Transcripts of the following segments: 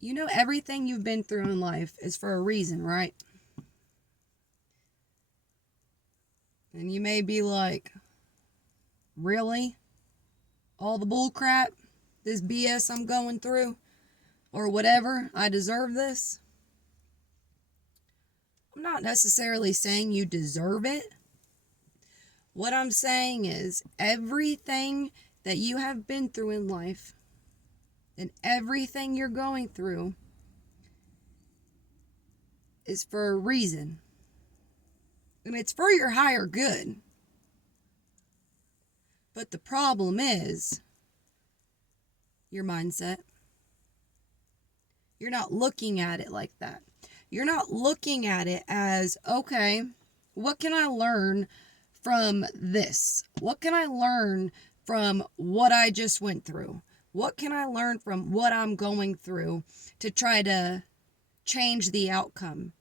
You know, everything you've been through in life is for a reason, right? And you may be like, really? All the bull crap? This BS I'm going through? Or whatever? I deserve this? I'm not necessarily saying you deserve it. What I'm saying is everything that you have been through in life and everything you're going through is for a reason. And it's for your higher good. But the problem is your mindset. You're not looking at it like that. You're not looking at it as, okay, what can I learn from this? What can I learn from what I just went through? What can I learn from what I'm going through to try to change the outcome?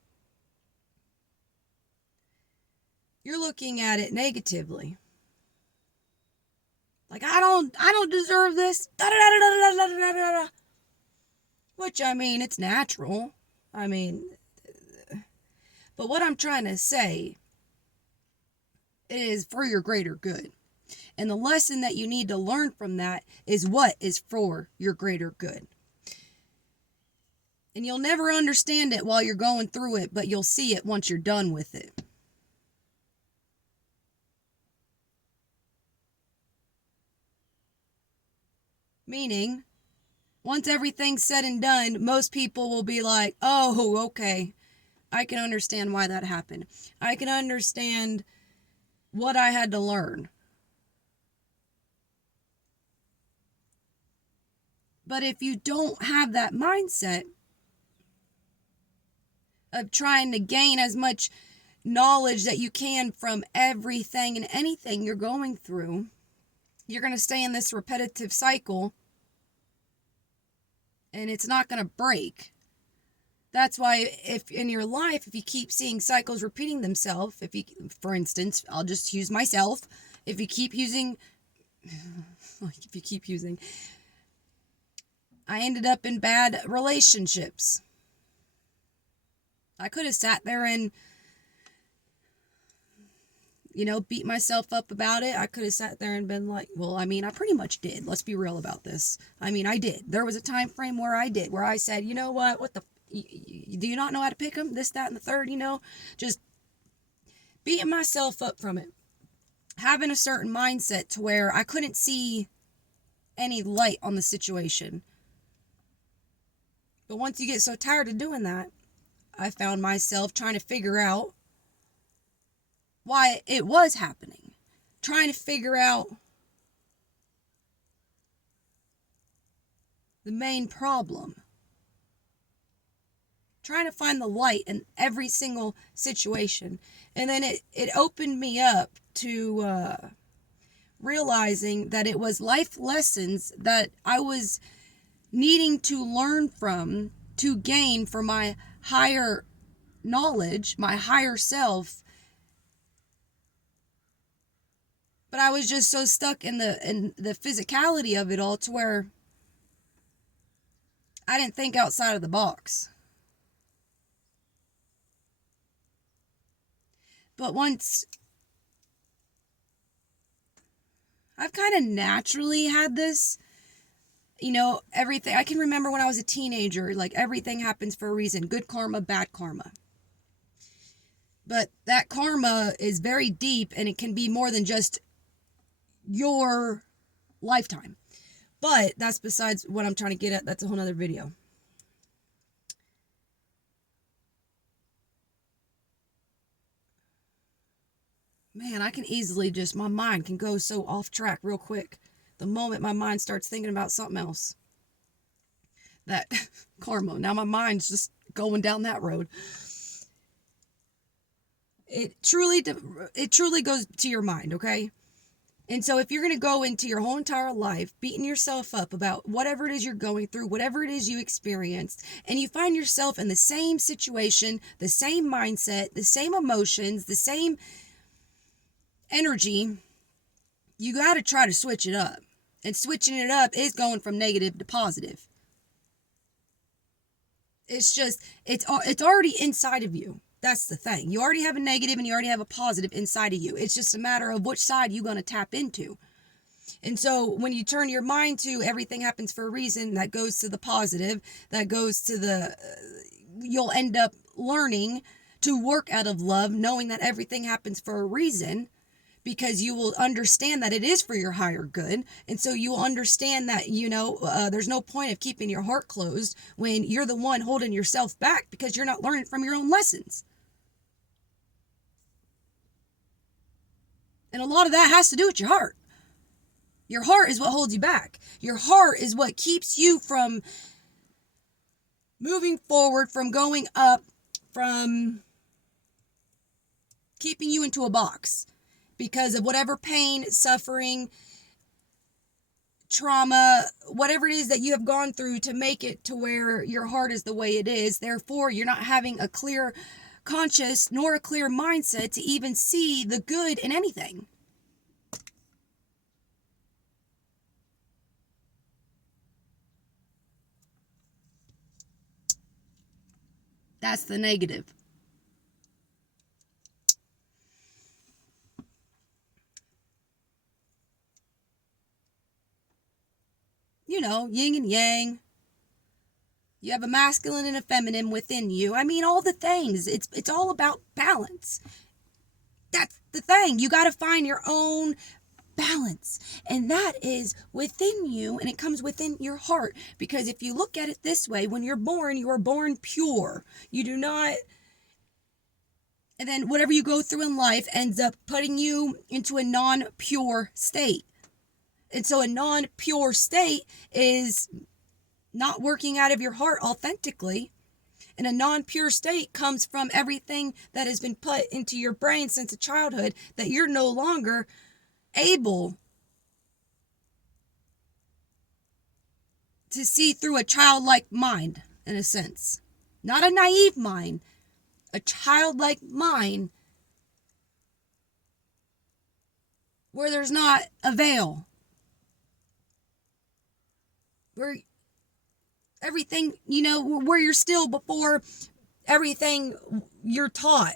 You're looking at it negatively. Like, I don't deserve this. Which, I mean, it's natural. I mean, but what I'm trying to say is for your greater good. And the lesson that you need to learn from that is what is for your greater good. And you'll never understand it while you're going through it, but you'll see it once you're done with it. Meaning, once everything's said and done, most people will be like, oh, okay, I can understand why that happened. I can understand what I had to learn. But if you don't have that mindset of trying to gain as much knowledge that you can from everything and anything you're going through, you're going to stay in this repetitive cycle and it's not going to break. That's why if in your life, if you keep seeing cycles repeating themselves, if you, for instance, I'll just use myself, if you keep using, I ended up in bad relationships. I could have sat there and, beat myself up about it. I could have sat there and been like, well, I mean, I pretty much did. Let's be real about this. I mean, I did. There was a time frame where I said, you know what the, do you not know how to pick them? This, that, and the third, just beating myself up from it. Having a certain mindset to where I couldn't see any light on the situation. But once you get so tired of doing that, I found myself trying to figure out why it was happening. Trying to figure out the main problem. Trying to find the light in every single situation. And then it opened me up to realizing that it was life lessons that I was needing to learn from to gain for my higher knowledge, my higher self. But I was just so stuck in the physicality of it all to where I didn't think outside of the box. But once I've kind of naturally had this, everything. I can remember when I was a teenager, like everything happens for a reason. Good karma, bad karma. But that karma is very deep and it can be more than just your lifetime. But that's besides what I'm trying to get at. That's a whole nother video. Man, I can easily my mind can go so off track real quick. The moment my mind starts thinking about something else. That karma. Now my mind's just going down that road. It truly goes to your mind, okay? And so if you're going to go into your whole entire life beating yourself up about whatever it is you're going through, whatever it is you experienced, and you find yourself in the same situation, the same mindset, the same emotions, the same energy, you got to try to switch it up. And switching it up is going from negative to positive. It's just, it's already inside of you. That's the thing. You already have a negative and you already have a positive inside of you. It's just a matter of which side you're going to tap into. And so when you turn your mind to everything happens for a reason, that goes to the positive, that goes to the, you'll end up learning to work out of love, knowing that everything happens for a reason, because you will understand that it is for your higher good. And so you will understand that, there's no point of keeping your heart closed when you're the one holding yourself back because you're not learning from your own lessons. And a lot of that has to do with your heart. Your heart is what holds you back. Your heart is what keeps you from moving forward, from going up, from keeping you into a box because of whatever pain, suffering, trauma, whatever it is that you have gone through to make it to where your heart is the way it is. Therefore, you're not having a clear conscious nor a clear mindset to even see the good in anything. That's the negative. Yin and yang. You have a masculine and a feminine within you. I mean, all the things. It's all about balance. That's the thing. You got to find your own balance. And that is within you, and it comes within your heart. Because if you look at it this way, when you're born, you are born pure. You do not... And then whatever you go through in life ends up putting you into a non-pure state. And so a non-pure state is not working out of your heart authentically. And a non-pure state comes from everything that has been put into your brain since childhood that you're no longer able to see through a childlike mind, in a sense. Not a naive mind, a childlike mind where there's not a veil. Where everything, where you're still before everything you're taught,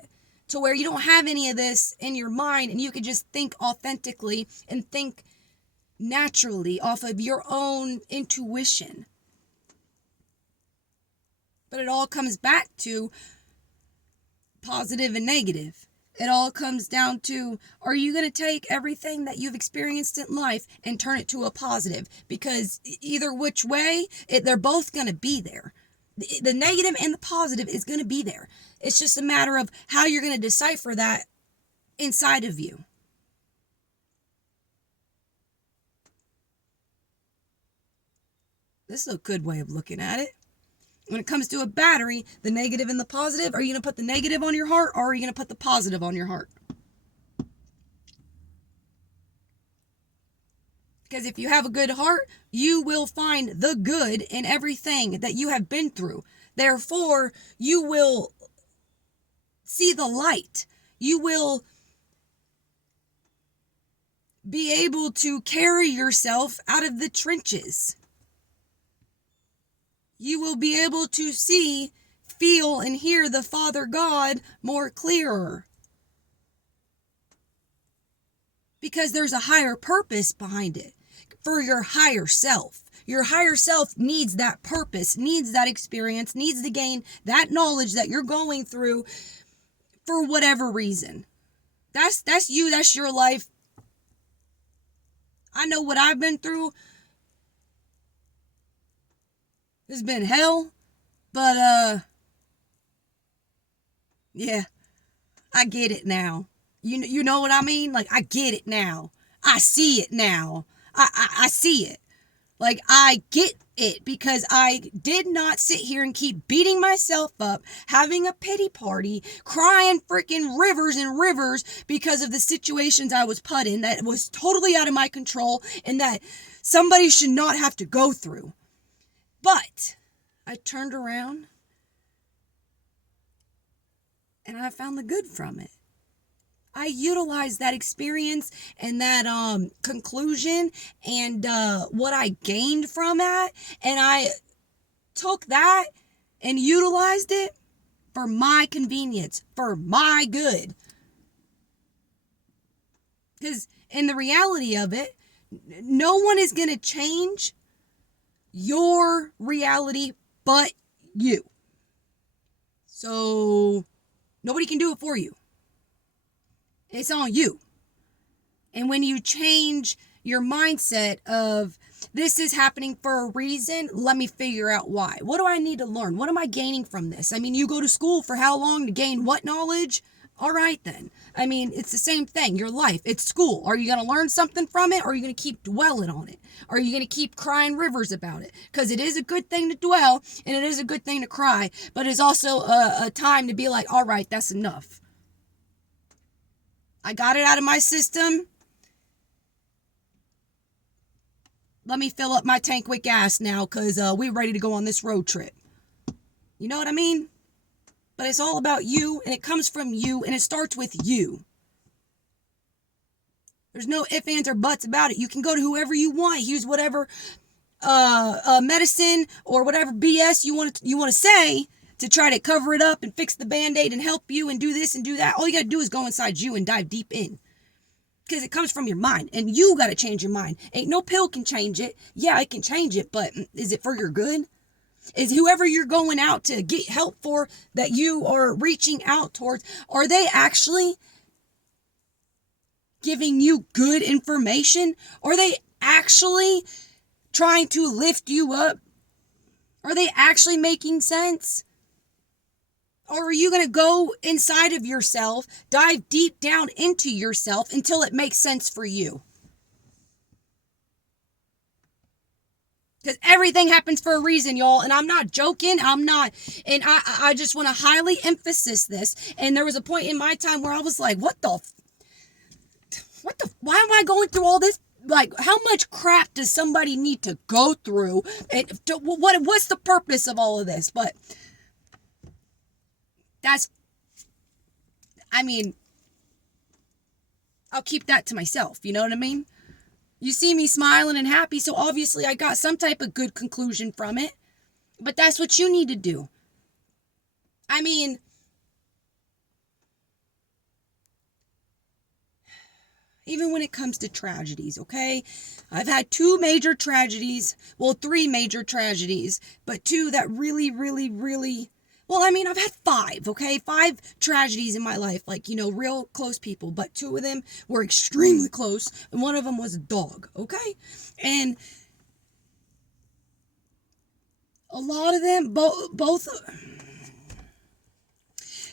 to where you don't have any of this in your mind and you can just think authentically and think naturally off of your own intuition. But it all comes back to positive and negative. It all comes down to, are you going to take everything that you've experienced in life and turn it to a positive? Because either which way, they're both going to be there. The negative and the positive is going to be there. It's just a matter of how you're going to decipher that inside of you. This is a good way of looking at it. When it comes to a battery, the negative and the positive, are you going to put the negative on your heart or are you going to put the positive on your heart? Because if you have a good heart, you will find the good in everything that you have been through. Therefore, you will see the light. You will be able to carry yourself out of the trenches. You will be able to see, feel, and hear the Father God more clearer. Because there's a higher purpose behind it. For your higher self. Your higher self needs that purpose, needs that experience, needs to gain that knowledge that you're going through for whatever reason. That's you, that's your life. I know what I've been through. It's been hell, but yeah, I get it now. You know what I mean? Like, I get it now. I see it now. I see it. Like, I get it because I did not sit here and keep beating myself up, having a pity party, crying freaking rivers and rivers because of the situations I was put in that was totally out of my control and that somebody should not have to go through. But I turned around and I found the good from it. I utilized that experience and that conclusion and what I gained from that, and I took that and utilized it for my convenience, for my good. Because in the reality of it, no one is going to change your reality but you. So nobody can do it for you. It's on you. And when you change your mindset of this is happening for a reason, let me figure out why. What do I need to learn? What am I gaining from this? I mean, you go to school for how long to gain what knowledge? All right, then. I mean, it's the same thing. Your life, it's school. Are you going to learn something from it, or are you going to keep dwelling on it? Are you going to keep crying rivers about it? Because it is a good thing to dwell, and it is a good thing to cry, but it's also a time to be like, all right, that's enough. I got it out of my system. Let me fill up my tank with gas now, because we're ready to go on this road trip. You know what I mean? But it's all about you, and it comes from you, and it starts with you. There's no ifs, ands, or buts about it. You can go to whoever you want, use whatever medicine or whatever BS you want to say to try to cover it up and fix the Band-Aid and help you and do this and do that. All you got to do is go inside you and dive deep in. Because it comes from your mind, and you got to change your mind. Ain't no pill can change it. Yeah, it can change it, but is it for your good? Is whoever you're going out to get help for, that you are reaching out towards, are they actually giving you good information? Are they actually trying to lift you up? Are they actually making sense? Or are you going to go inside of yourself, dive deep down into yourself until it makes sense for you? Because everything happens for a reason, y'all. And I'm not joking. I'm not. And I just want to highly emphasize this. And there was a point in my time where I was like, why am I going through all this? Like, how much crap does somebody need to go through? And what's the purpose of all of this? But I'll keep that to myself. You know what I mean? You see me smiling and happy, so obviously I got some type of good conclusion from it. But that's what you need to do. I mean, even when it comes to tragedies, okay? I've had 2 major tragedies, well, 3 major tragedies, but 2 that really, really, really, well, I mean, I've had 5, okay? 5 tragedies in my life, like, you know, real close people, but 2 of them were extremely close, and one of them was a dog, okay? And a lot of them, both,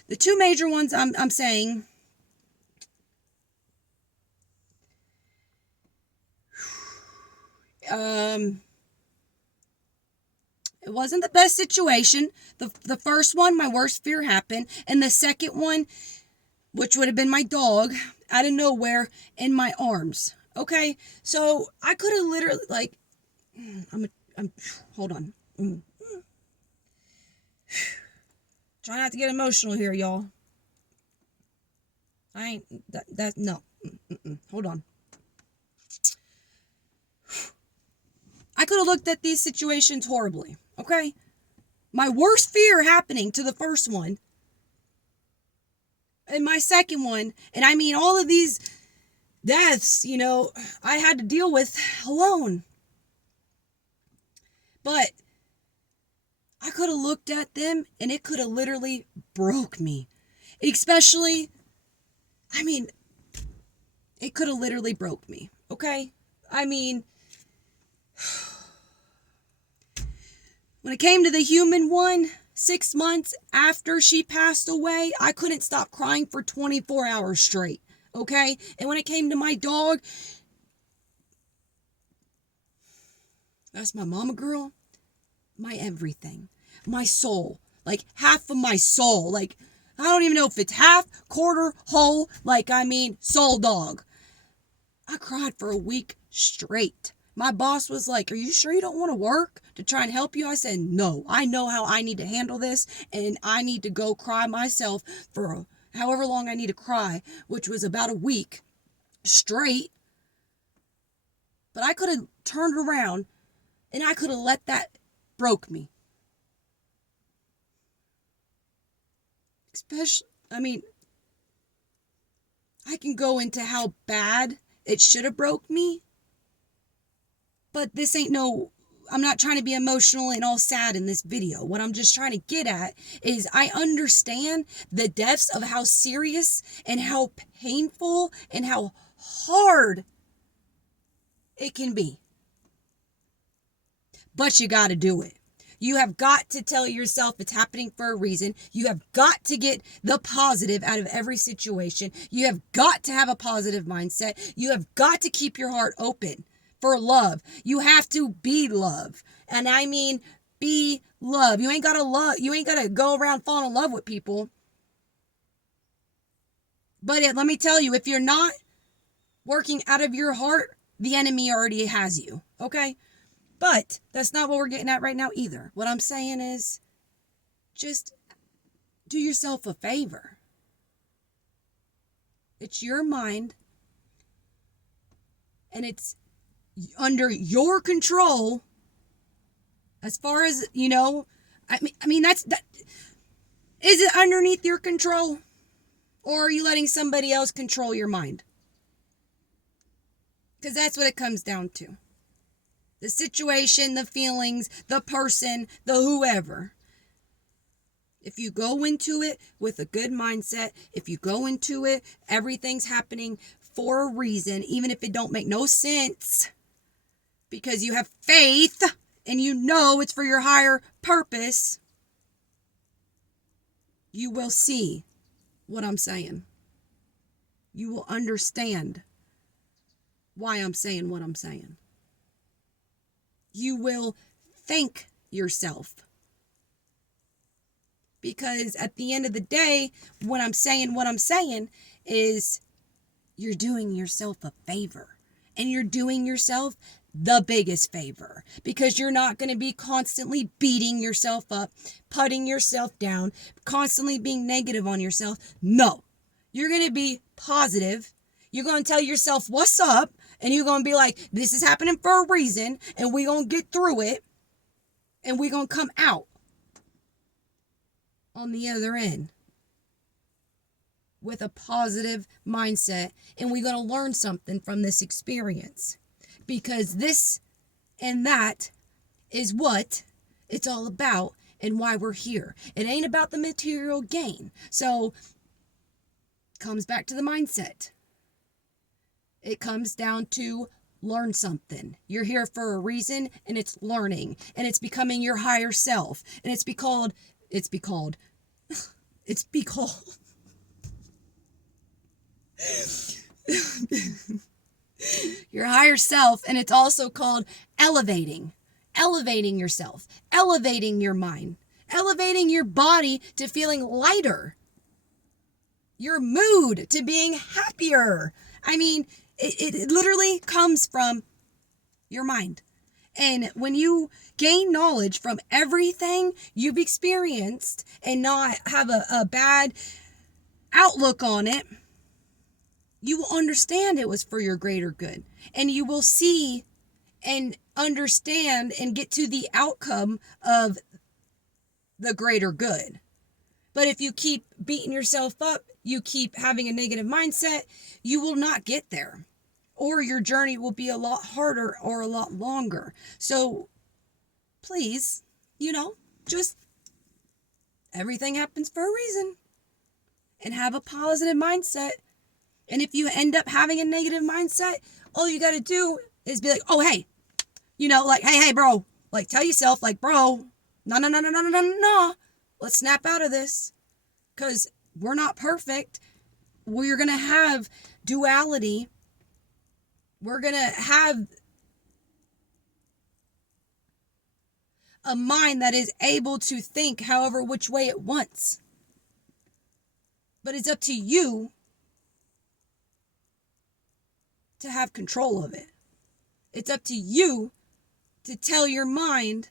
the 2 major ones I'm saying, it wasn't the best situation. The first one, my worst fear happened. And the second one, which would have been my dog, out of nowhere, in my arms. Okay? So I could have literally, like, hold on. Try not to get emotional here, y'all. I ain't, no. Hold on. I could have looked at these situations horribly, okay? My worst fear happening to the first one, and my second one, and I mean all of these deaths, you know, I had to deal with alone. But I could have looked at them, and it could have literally broke me. Especially, I mean, it could have literally broke me, okay? I mean, when it came to the human one, 6 months after she passed away, I couldn't stop crying for 24 hours straight, okay? And when it came to my dog, that's my mama girl, my everything, my soul, like half of my soul. Like, I don't even know if it's half, quarter, whole, like, I mean, soul dog. I cried for a week straight. My boss was like, are you sure you don't want to work to try and help you? I said, no, I know how I need to handle this, and I need to go cry myself for however long I need to cry, which was about a week straight. But I could have turned around, and I could have let that broke me. Especially, I mean, I can go into how bad it should have broke me, but this ain't no, I'm not trying to be emotional and all sad in this video. What I'm just trying to get at is I understand the depths of how serious and how painful and how hard it can be. But you got to do it. You have got to tell yourself it's happening for a reason. You have got to get the positive out of every situation. You have got to have a positive mindset. You have got to keep your heart open for love. You have to be love. And I mean, be love. You ain't got to love. You ain't got to go around falling in love with people. But let me tell you, if you're not working out of your heart, the enemy already has you. Okay? But that's not what we're getting at right now either. What I'm saying is just do yourself a favor. It's your mind and it's under your control as far as, I mean that is it underneath your control, or are you letting somebody else control your mind? Because that's what it comes down to. The situation, the feelings, the person, the whoever. If you go into it with a good mindset, if you go into it, everything's happening for a reason, even if it don't make no sense, because you have faith and you know it's for your higher purpose, you will see what I'm saying. You will understand why I'm saying what I'm saying. You will thank yourself. Because at the end of the day, when I'm saying what I'm saying is you're doing yourself a favor. And you're doing yourself the biggest favor. Because you're not going to be constantly beating yourself up, putting yourself down, constantly being negative on yourself. No. You're going to be positive. You're going to tell yourself what's up. And you're going to be like, this is happening for a reason. And we're going to get through it. And we're going to come out on the other end with a positive mindset. And we're going to learn something from this experience. Because this and that is what it's all about and why we're here. It ain't about the material gain. So it comes back to the mindset. It comes down to learn something. You're here for a reason, and it's learning, and it's becoming your higher self, and it's be called your higher self, and it's also called elevating yourself, elevating your mind, elevating your body to feeling lighter, your mood to being happier. I mean, it literally comes from your mind. And when you gain knowledge from everything you've experienced and not have a bad outlook on it, you will understand it was for your greater good. And you will see and understand and get to the outcome of the greater good. But if you keep beating yourself up, you keep having a negative mindset, you will not get there. Or your journey will be a lot harder or a lot longer. So please, just everything happens for a reason. And have a positive mindset. And if you end up having a negative mindset, all you got to do is be like, oh, hey, hey, bro, like tell yourself like, bro, no. Let's snap out of this. Because we're not perfect. We're going to have duality. We're going to have a mind that is able to think however which way it wants. But it's up to you to have control of it. It's up to you to tell your mind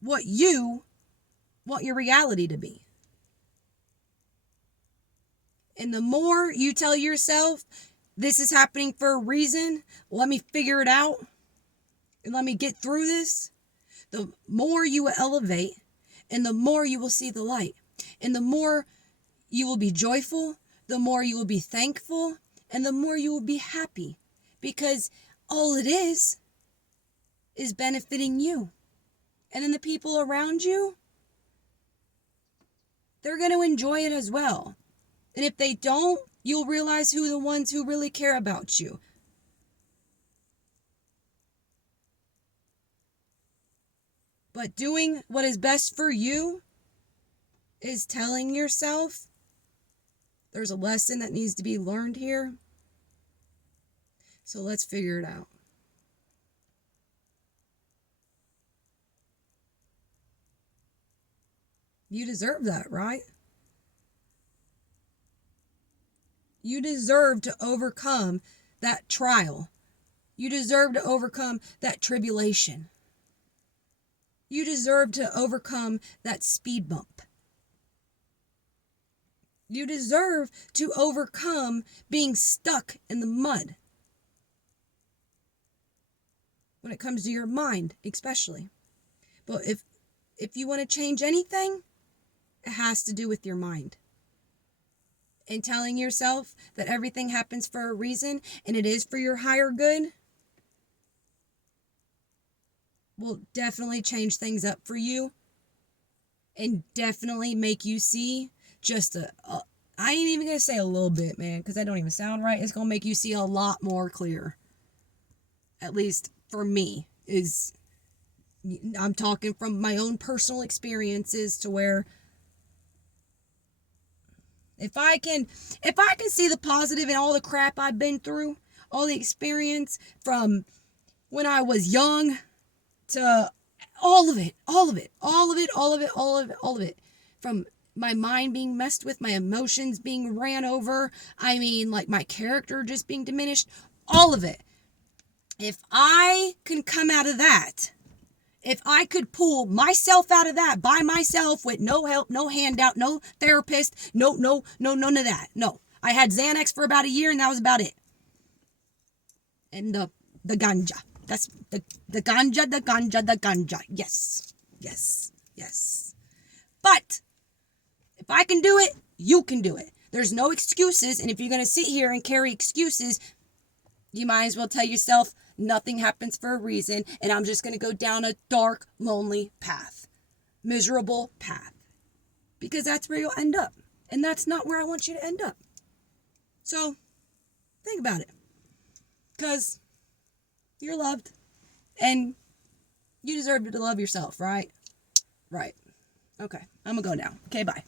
what you want your reality to be. And the more you tell yourself, this is happening for a reason, let me figure it out, and let me get through this, the more you will elevate, and the more you will see the light. And the more you will be joyful, the more you will be thankful, and the more you will be happy. Because all it is benefiting you. And then the people around you, they're going to enjoy it as well. And if they don't, you'll realize who the ones who really care about you. But doing what is best for you is telling yourself there's a lesson that needs to be learned here. So let's figure it out. You deserve that, right? You deserve to overcome that trial. You deserve to overcome that tribulation. You deserve to overcome that speed bump. You deserve to overcome being stuck in the mud. When it comes to your mind, especially. But if you want to change anything, it has to do with your mind. And telling yourself that everything happens for a reason and it is for your higher good will definitely change things up for you and definitely make you see just I ain't even going to say a little bit, man, because that don't even sound right. It's going to make you see a lot more clear. At least for me, I'm talking from my own personal experiences to where if I can see the positive in all the crap I've been through, all the experience from when I was young to all of it, from my mind being messed with, my emotions being ran over, I mean, like my character just being diminished, all of it. If I can come out of that, if I could pull myself out of that by myself with no help, no handout, no therapist, no, none of that. No. I had Xanax for about a year and that was about it. And the ganja. That's the ganja. Yes. But if I can do it, you can do it. There's no excuses. And if you're going to sit here and carry excuses, you might as well tell yourself nothing happens for a reason, and I'm just going to go down a dark, lonely path. Miserable path. Because that's where you'll end up. And that's not where I want you to end up. So, think about it. Because you're loved. And you deserve to love yourself, right? Right. Okay, I'm going to go now. Okay, bye.